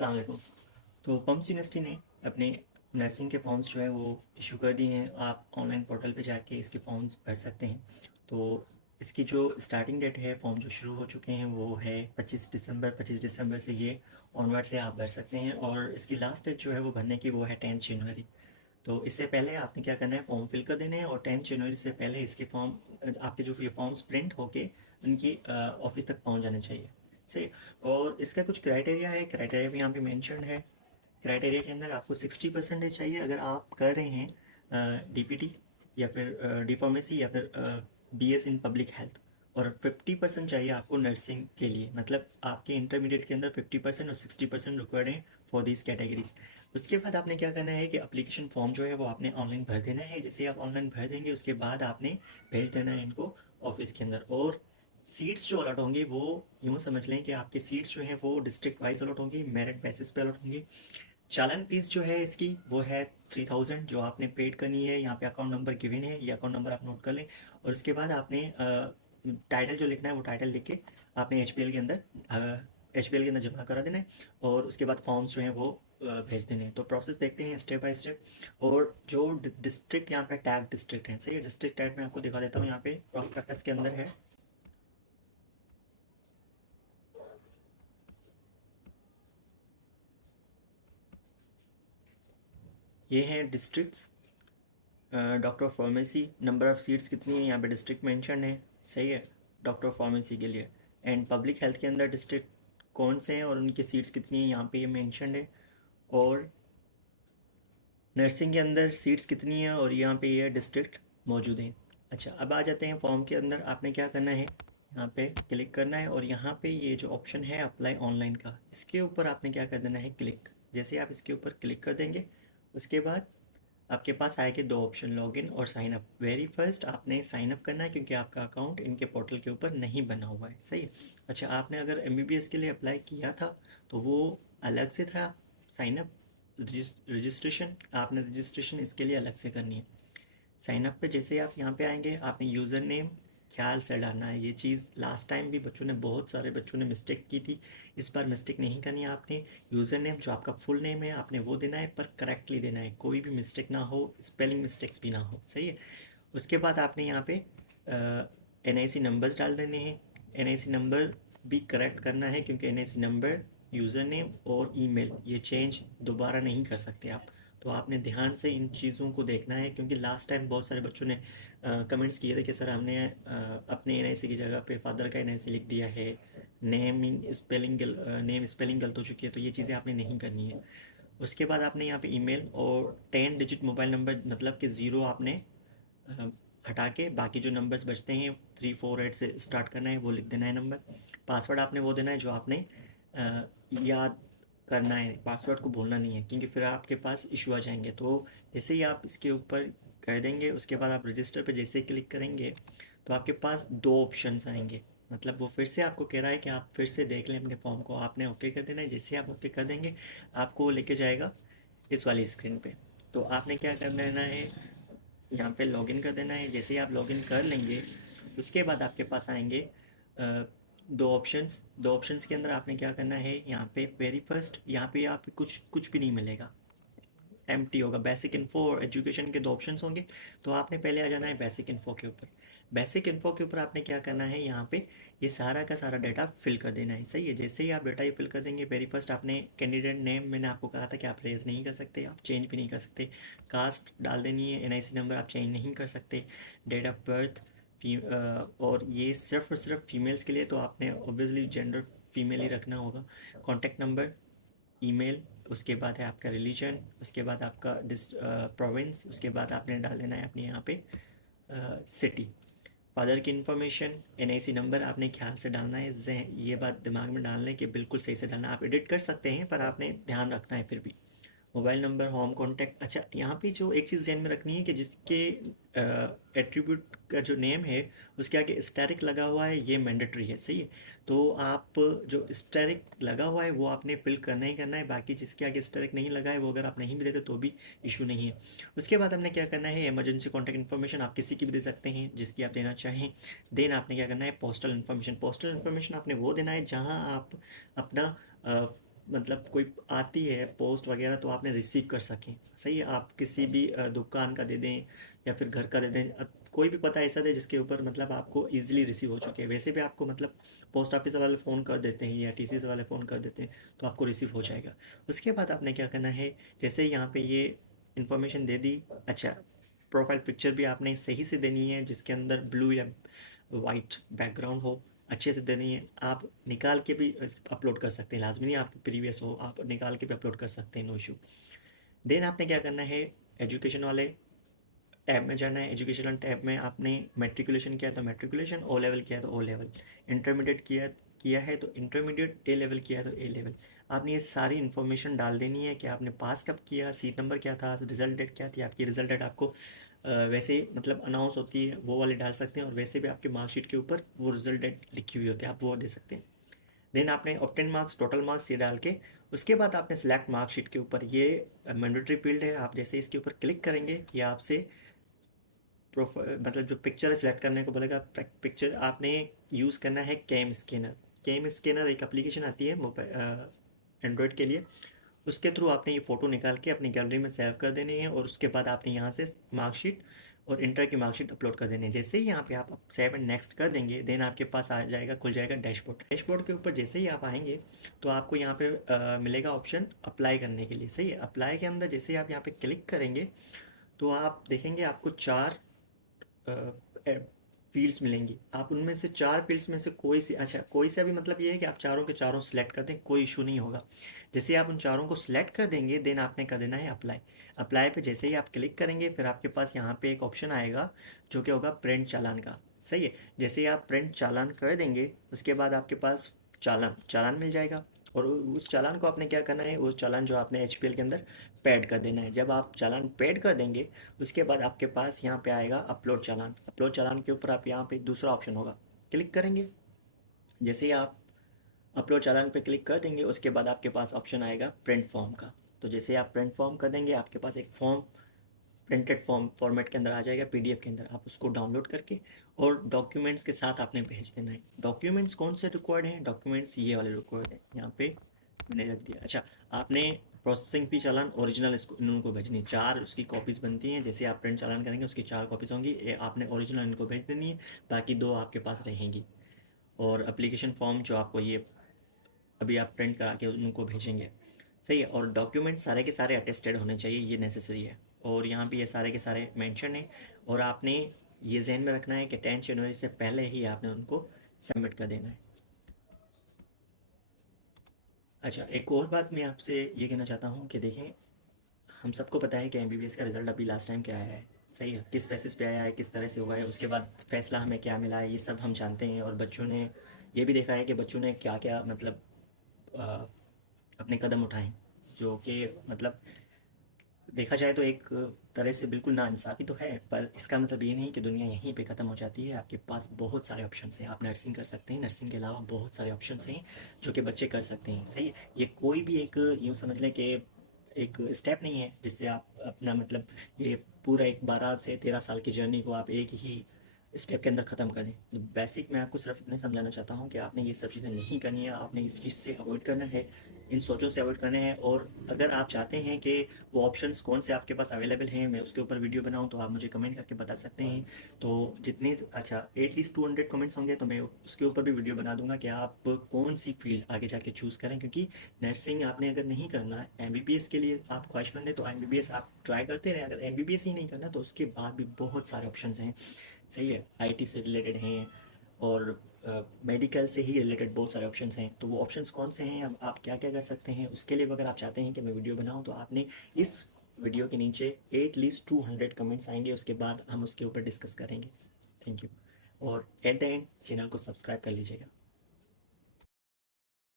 अस्सलाम वालेकुम। तो पम्प्स यूनिवर्सिटी ने अपने नर्सिंग के फॉर्म्स जो है वो इशू कर दिए हैं। आप ऑनलाइन पोर्टल पे जाके इसके फॉर्म्स भर सकते हैं। तो इसकी जो स्टार्टिंग डेट है, फॉर्म जो शुरू हो चुके हैं वो है 25 दिसंबर। 25 दिसंबर से ये ऑनवर्ड से आप भर सकते हैं और इसकी लास्ट डेट जो है वो भरने की वो है 10 जनवरी। तो इससे पहले आपने क्या करना है, फॉर्म फिल कर देने हैं और 10 जनवरी से पहले इसके फॉर्म आपके जो ये फॉर्म्स प्रिंट होके उनकी ऑफिस तक पहुंच जाने चाहिए। सही। और इसका कुछ क्राइटेरिया है, क्राइटेरिया भी यहाँ पे मेंशन है। क्राइटेरिया के अंदर आपको 60% चाहिए अगर आप कर रहे हैं डीपीटी या फिर डी फार्मेसी या फिर बीएस इन पब्लिक हेल्थ। और 50% चाहिए आपको नर्सिंग के लिए, मतलब आपके इंटरमीडिएट के अंदर 50% और 60% रिक्वायर्ड है फॉर दीज कैटेगरीज। उसके बाद आपने क्या करना है कि अप्लीकेशन फॉर्म जो है वो आपने ऑनलाइन भर देना है। जैसे आप ऑनलाइन भर देंगे उसके बाद आपने भेज देना है इनको ऑफिस के अंदर। और सीट्स जो अलॉट होंगी वो यूँ समझ लें कि आपके सीट्स जो हैं वो डिस्ट्रिक्ट वाइज अलॉट होंगी, मेरिट बेसिस पे अलॉट होंगी। चालान फीस जो है इसकी वो है 3000 जो आपने पेड करनी है। यहाँ पे अकाउंट नंबर गिवन है, ये अकाउंट नंबर आप नोट कर लें। और उसके बाद आपने टाइटल जो लिखना है वो टाइटल लिख के आपने एच पी एल के अंदर जमा करा देना है। और उसके बाद फॉर्म्स जो हैं वो भेज देने हैं। तो प्रोसेस देखते हैं स्टेप बाय स्टेप। और जो डिस्ट्रिक्ट यहाँ पे टैग डिस्ट्रिक्ट है, सही है, डिस्ट्रिक्ट टैग मैं आपको दिखा देता हूँ। यहाँ पे प्रॉस्पेक्टस के अंदर है, ये हैं districts. Doctor of pharmacy, number of seats कितनी है, यहाँ पे डिस्ट्रिक्ट मेंशन है, सही है, डॉक्टर ऑफ फार्मेसी के लिए। एंड पब्लिक हेल्थ के अंदर डिस्ट्रिक्ट कौन से हैं और उनकी सीट्स कितनी है, यहाँ पे ये मेंशन है। और नर्सिंग के अंदर सीट्स कितनी है और यहाँ पे ये डिस्ट्रिक्ट मौजूद हैं। अच्छा, अब आ जाते हैं फॉर्म के अंदर। आपने क्या करना है, यहाँ पे क्लिक करना है और यहाँ पे ये जो ऑप्शन है अप्लाई ऑनलाइन का, इसके ऊपर आपने क्या कर देना है, क्लिक। जैसे आप इसके ऊपर क्लिक कर देंगे उसके बाद आपके पास आएंगे दो ऑप्शन, लॉगिन और साइन अप। वेरी फर्स्ट आपने साइन अप करना है क्योंकि आपका अकाउंट इनके पोर्टल के ऊपर नहीं बना हुआ है, सही है। अच्छा, आपने अगर एमबीबीएस के लिए अप्लाई किया था तो वो अलग से था साइन अप। रजिस्ट्रेशन, आपने रजिस्ट्रेशन इसके लिए अलग से करनी है। साइन अप पे जैसे ही आप यहाँ पे आएंगे आपने यूज़र नेम ख्याल से डालना है। ये चीज़ लास्ट टाइम भी बच्चों ने, बहुत सारे बच्चों ने मिस्टेक की थी, इस बार मिस्टेक नहीं करनी है आपने। यूज़र नेम जो आपका फुल नेम है आपने वो देना है, पर करेक्टली देना है, कोई भी मिस्टेक ना हो, स्पेलिंग मिस्टेक्स भी ना हो, सही है। उसके बाद आपने यहाँ पे एनआईसी नंबर्स डाल देने हैं। एनआईसी नंबर भी करेक्ट करना है क्योंकि एनआईसी नंबर, यूज़र नेम और ईमेल ये चेंज दोबारा नहीं कर सकते आप। तो आपने ध्यान से इन चीज़ों को देखना है क्योंकि लास्ट टाइम बहुत सारे बच्चों ने कमेंट्स किए थे कि सर हमने अपने एनआईसी की जगह पे फादर का एनआईसी लिख दिया है, नेम स्पेलिंग गलत हो चुकी है। तो ये चीज़ें आपने नहीं करनी है। उसके बाद आपने यहाँ पे ईमेल और 10 डिजिट मोबाइल नंबर, मतलब कि ज़ीरो आपने हटा के बाकी जो नंबर्स बचते हैं 348 से स्टार्ट करना है, वो लिख देना है नंबर। पासवर्ड आपने वो देना है जो आपने याद करना है, पासवर्ड को भूलना नहीं है क्योंकि फिर आपके पास इशू आ जाएंगे। तो जैसे ही आप इसके ऊपर कर देंगे उसके बाद आप रजिस्टर पे जैसे ही क्लिक करेंगे तो आपके पास दो ऑप्शंस आएंगे। मतलब वो फिर से आपको कह रहा है कि आप फिर से देख लें अपने फॉर्म को, आपने ओके कर देना है। जैसे ही आप ओके कर देंगे आपको वो लेके जाएगा इस वाली स्क्रीन पे। तो आपने क्या कर देना है, यहाँ पे लॉगिन कर देना है। जैसे ही आप लॉगिन कर लेंगे उसके बाद आपके पास आएंगे दो ऑप्शंस के अंदर आपने क्या करना है, यहाँ पे वेरी फर्स्ट यहाँ पे आप कुछ कुछ भी नहीं मिलेगा, एम्प्टी होगा। बेसिक इन्फो और एजुकेशन के दो ऑप्शंस होंगे। तो आपने पहले आ जाना है बेसिक इन्फो के ऊपर। बेसिक इन्फो के ऊपर आपने क्या करना है, यहाँ पे ये सारा का सारा डाटा फिल कर देना है, सही है। जैसे ही आप डाटा ये फिल कर देंगे, वेरी फर्स्ट आपने कैंडिडेट नेम, मैंने आपको कहा था कि आप रेज नहीं कर सकते, आप चेंज भी नहीं कर सकते। कास्ट डाल देनी है, एनआईसी नंबर आप चेंज नहीं कर सकते। डेट ऑफ बर्थ और ये सिर्फ और सिर्फ फीमेल्स के लिए, तो आपने ऑब्वियसली जेंडर फीमेल ही रखना होगा। कॉन्टैक्ट नंबर, ईमेल, उसके बाद है आपका रिलीजन, उसके बाद आपका प्रोविंस, उसके बाद आपने डाल देना है अपने यहाँ पे सिटी। फादर की इन्फॉर्मेशन, एनआईसी नंबर आपने ख्याल से डालना है, ये बात दिमाग में डालना है कि बिल्कुल सही से डालना है। आप एडिट कर सकते हैं पर आपने ध्यान रखना है फिर भी। Mobile number, home contact. अच्छा, यहाँ पे जो एक चीज़ ध्यान में रखनी है कि जिसके एट्रीब्यूट का जो नेम है उसके आगे स्टैरिक लगा हुआ है, ये मैंडेटरी है, सही है। तो आप जो स्टैरिक लगा हुआ है वो आपने फिल करना ही करना है। बाकी जिसके आगे स्टैरिक नहीं लगा है वो अगर आप नहीं भी देते तो भी इशू नहीं है। उसके बाद हमने क्या करना है, इमरजेंसी कॉन्टैक्ट इन्फॉर्मेशन आप किसी की भी दे सकते हैं जिसकी आप देना चाहें। देन आपने क्या करना है, पोस्टल इन्फॉर्मेशन। पोस्टल इन्फॉर्मेशन आपने वो देना है जहाँ आप अपना मतलब कोई आती है पोस्ट वगैरह तो आपने रिसीव कर सकें। सही है, आप किसी भी दुकान का दे दें या फिर घर का दे दें, कोई भी पता ऐसा दे जिसके ऊपर मतलब आपको इजीली रिसीव हो चुके हैं। वैसे भी आपको मतलब पोस्ट ऑफिस वाले फ़ोन कर देते हैं या टीसीएस वाले फ़ोन कर देते हैं तो आपको रिसीव हो जाएगा। उसके बाद आपने क्या करना है, जैसे यहाँ पे ये इन्फॉर्मेशन दे दी। अच्छा, प्रोफाइल पिक्चर भी आपने सही से देनी है, जिसके अंदर ब्लू या वाइट बैकग्राउंड हो, अच्छे से देनी है। आप निकाल के भी अपलोड कर सकते हैं, लाजमी नहीं आपके प्रीवियस हो, आप निकाल के भी अपलोड कर सकते हैं, नो इशू। देन आपने क्या करना है, एजुकेशन वाले टैब में जाना है। एजुकेशन टैब में आपने मेट्रिकुलेशन किया तो मेट्रिकुलेशन, ओ लेवल किया तो ओ लेवल, इंटरमीडिएट किया किया है तो इंटरमीडिएट, ए लेवल किया है तो ए लेवल। आपने ये सारी इन्फॉर्मेशन डाल देनी है कि आपने पास कब किया, सीट नंबर क्या था, रिजल्ट डेट क्या थी। आपकी रिजल्ट डेट आपको वैसे ही मतलब अनाउंस होती है, वो वाले डाल सकते हैं, और वैसे भी आपके मार्कशीट के ऊपर वो रिजल्ट डेट लिखी हुई होती है, आप वो दे सकते हैं। देन आपने ऑब्टेन मार्क्स, टोटल मार्क्स ये डाल के उसके बाद आपने सिलेक्ट मार्कशीट के ऊपर, ये मैंडेटरी फील्ड है, आप जैसे इसके ऊपर क्लिक करेंगे ये आपसे मतलब जो पिक्चर है सिलेक्ट करने को बोलेगा। पिक्चर आपने यूज़ करना है कैम स्कैनर। कैम स्कैनर एक एप्लीकेशन आती है मोबाइल एंड्रॉयड के लिए, उसके थ्रू आपने ये फ़ोटो निकाल के अपनी गैलरी में सेव कर देनी है, और उसके बाद आपने यहाँ से मार्कशीट और इंटर की मार्कशीट अपलोड कर देनी है। जैसे ही यहाँ पे आप सेव एंड नेक्स्ट कर देंगे, देन आपके पास आ जाएगा, खुल जाएगा डैशबोर्ड। डैशबोर्ड के ऊपर जैसे ही आप आएंगे तो आपको यहाँ पे मिलेगा ऑप्शन अप्लाई करने के लिए। सही है, अप्लाई के अंदर जैसे ही आप यहाँ पे क्लिक करेंगे तो आप देखेंगे आपको 4 फील्ड्स मिलेंगी। आप उनमें से 4 फील्ड्स में से कोई सी, अच्छा कोई सा भी मतलब ये है कि आप चारों के चारों सिलेक्ट कर दें, कोई इशू नहीं होगा। जैसे आप उन चारों को सिलेक्ट कर देंगे, देन आपने कर देना है अप्लाई। अप्लाई पे जैसे ही आप क्लिक करेंगे फिर आपके पास यहाँ पे एक ऑप्शन आएगा जो कि होगा प्रिंट चालान का। सही है, जैसे ही आप प्रिंट चालान कर देंगे उसके बाद आपके पास चालान चालान मिल जाएगा, और उस चालान को आपने क्या करना है, उस चालान जो आपने एचपीएल के अंदर पैड कर देना है। जब आप चालान पैड कर देंगे उसके बाद आपके पास यहाँ पे आएगा अपलोड चालान। अपलोड चालान के ऊपर आप यहाँ पे दूसरा ऑप्शन होगा, क्लिक करेंगे। जैसे ही आप अपलोड चालान पे क्लिक कर देंगे उसके बाद आपके पास ऑप्शन आएगा प्रिंट फॉर्म का। तो जैसे आप प्रिंट फॉर्म कर देंगे आपके पास एक फॉर्म प्रिंटेड फॉर्म फॉर्मेट के अंदर आ जाएगा, पीडीएफ के अंदर। आप उसको डाउनलोड करके और डॉक्यूमेंट्स के साथ आपने भेज देना है। डॉक्यूमेंट्स कौन से रिक्वायर्ड हैं, डॉक्यूमेंट्स ये वाले रिक्वायर्ड हैं, यहाँ पे मैंने रख दिया। अच्छा, आपने प्रोसेसिंग फी चालान ओरिजिनल इसको इनको भेजनी, 4 उसकी कॉपीज़ बनती हैं। जैसे आप प्रिंट चालान करेंगे उसकी 4 कॉपीज़ होंगी, ये आपने ओरिजिनल इनको भेज देनी है, बाकी 2 आपके पास रहेंगी। और एप्लीकेशन फॉर्म जो आपको ये अभी आप प्रिंट करा के उनको भेजेंगे। सही है, और डॉक्यूमेंट सारे के सारे अटेस्टेड होने चाहिए, ये नेसेसरी है। और यहाँ पे ये सारे के सारे मेंशन है, और आपने ये जहन में रखना है कि 10 जनवरी से पहले ही आपने उनको सबमिट कर देना है। अच्छा, एक और बात मैं आपसे ये कहना चाहता हूँ कि देखें, हम सबको पता है कि एमबीबीएस का रिज़ल्ट अभी लास्ट टाइम क्या आया है। सही है, किस बेसिस पे आया है, किस तरह से हुआ है, उसके बाद फैसला हमें क्या मिला है, ये सब हम जानते हैं। और बच्चों ने ये भी देखा है कि बच्चों ने क्या क्या मतलब अ, अपने कदम उठाएं, जो कि मतलब देखा जाए तो एक तरह से बिल्कुल नाइंसाफ़ी तो है, पर इसका मतलब ये नहीं कि दुनिया यहीं पे ख़त्म हो जाती है। आपके पास बहुत सारे ऑप्शंस हैं, आप नर्सिंग कर सकते हैं, नर्सिंग के अलावा बहुत सारे ऑप्शंस हैं जो कि बच्चे कर सकते हैं। सही है, ये कोई भी एक यूँ समझ लें कि एक स्टेप नहीं है जिससे आप अपना मतलब ये पूरा एक 12 से 13 साल की जर्नी को आप एक ही स्टेप के अंदर ख़त्म कर दें। तो बेसिक मैं आपको सिर्फ इतने समझाना चाहता हूँ कि आपने ये सब चीज़ें नहीं करनी है, आपने इस चीज़ से अवॉइड करना है, इन सोचों से अवॉइड करने हैं। और अगर आप चाहते हैं कि वो ऑप्शंस कौन से आपके पास अवेलेबल हैं, मैं उसके ऊपर वीडियो बनाऊँ, तो आप मुझे कमेंट करके बता सकते हैं। तो जितने अच्छा एटलीस्ट 200 कमेंट्स होंगे तो मैं उसके ऊपर भी वीडियो बना दूंगा कि आप कौन सी फील्ड आगे जाके चूज़ करें। क्योंकि नर्सिंग आपने अगर नहीं करना है, एमबीबीएस के लिए आप ख्वाहिशमंद है तो एमबीबीएस आप ट्राई करते रहें। अगर एमबीबीएस ही नहीं करना तो उसके बाद भी बहुत सारे ऑप्शन हैं। सही है, आईटी से रिलेटेड हैं, और मेडिकल से ही रिलेटेड बहुत सारे ऑप्शंस हैं। तो वो ऑप्शंस कौन से हैं, अब आप क्या क्या कर सकते हैं, उसके लिए अगर आप चाहते हैं कि मैं वीडियो बनाऊं तो आपने इस वीडियो के नीचे एटलीस्ट 200 कमेंट्स आएंगे, उसके बाद हम उसके ऊपर डिस्कस करेंगे। थैंक यू, और एट द एंड चैनल को सब्सक्राइब कर लीजिएगा।